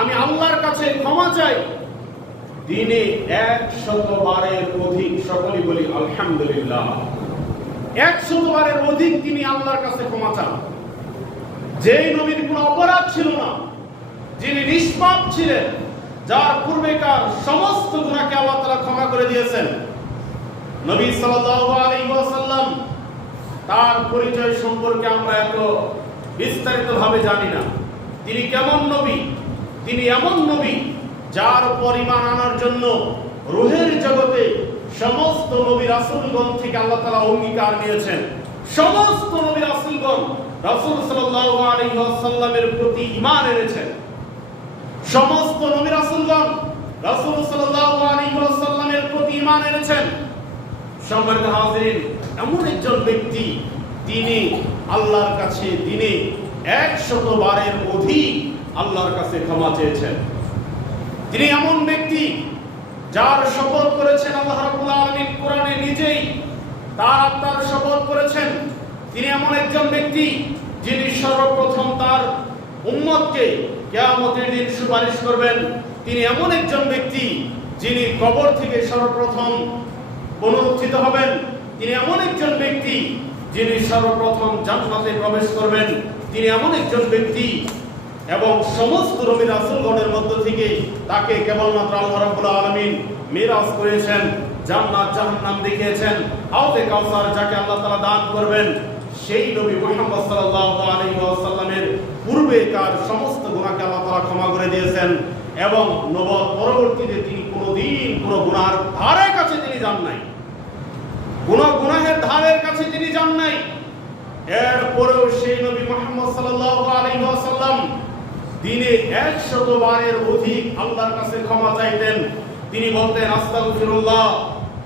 আমি আল্লাহর কাছে ক্ষমা চাই। দিনে এক শতবারের অধিক সকলে বলি, আলহামদুলিল্লাহ। এক শতবারের অধিক তিনি আল্লাহর কাছে ক্ষমা চান। যেই নবীর কোনো অপরাধ ছিল না, যিনি নিষ্পাপ ছিলেন, যার পূর্বেকার সমস্ত গুণাকে আল্লাহ তাআলা ক্ষমা করে দিয়েছেন, নবী ওয়াসাল্লাম, তার পরিচয় সম্পর্কে আমরা এত বিস্তারিত ভাবে জানি না। তিনি কেমন নবী? তিনি এমন নবী যার পরিমাণ আনার জন্য রুহের জগতে সমস্ত নবী রাসূলগণ থেকে আল্লাহ তাআলা অঙ্গীকার নিয়েছেন। সমস্ত নবী রাসূলগণ রাসূল ওয়াসাল্লামের প্রতি ইমান এনেছেন। সমস্ত নবী রাসূলগণ রাসূল ওয়াসাল্লামের প্রতি ঈমান এনেছেন। সম্মানিত হাজিরিন, এমন একজন ব্যক্তি তিনি আল্লাহর কাছে দিনে একশত বারের অধিক আল্লাহর কাছে ক্ষমা চেয়েছেন। তিনি এমন ব্যক্তি যার শপথ করেছেন আল্লাহ রাব্বুল আলামিন কোরআনে নিজেই। তার আত্মার শপথ করেছেন। তিনি এমন একজন ব্যক্তি যিনি সর্বপ্রথম তার উম্মতকে কিয়ামতের দিন সুপারিশ করবেন। তিনি এমন একজন ব্যক্তি যিনি কবর থেকে সর্বপ্রথম পুনরুত্থিত হবেন। তিনি এমন একজন ব্যক্তি যিনি সর্বপ্রথম জান্নাতে প্রবেশ করবেন। তিনি এমন একজন ব্যক্তি এবং সমস্ত নবী রাসূলগণের মধ্য থেকে তাকে কেবলমাত্র আল্লাহ রাব্বুল আলামিন মিরাজ করেছেন, জান্নাত জাহান্নাম দেখিয়েছেন হাউজে কাউসার যাকে আল্লাহ তাআলা দান করবেন, সেই নবী মুহাম্মদ সাল্লাল্লাহু আলাইহি ওয়াসাল্লামের পূর্বেকার সমস্ত গুনাহকে আল্লাহ তাআলা ক্ষমা করে দিয়েছেন এবং নব পরবর্তীতে তিনি কোনোদিন কোনো গুনার ধারে কাছে তিনি যান নাই। কোন গুনাহের ধারের কাছে তিনি যান নাই। এরপরেও সেই নবী মুহাম্মদ সাল্লাল্লাহু আলাইহি ওয়াসাল্লাম দিনে একশত বারের অধিক আল্লাহর কাছে ক্ষমা চাইতেন। তিনি বলতেন, আস্তাগফিরুল্লাহ,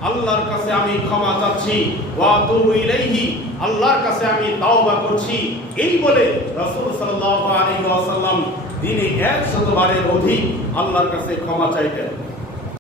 আল্লাহর কাছে আমি ক্ষমা চাচ্ছি। ওয়া তুবু ইলাইহি, আল্লাহর কাছে আমি তাওবা করছি। এই বলে রাসূল সাল্লাল্লাহু আলাইহি ওয়াসাল্লাম দিনে 100 বারের অধিক আল্লাহর কাছে ক্ষমা চাইতেন।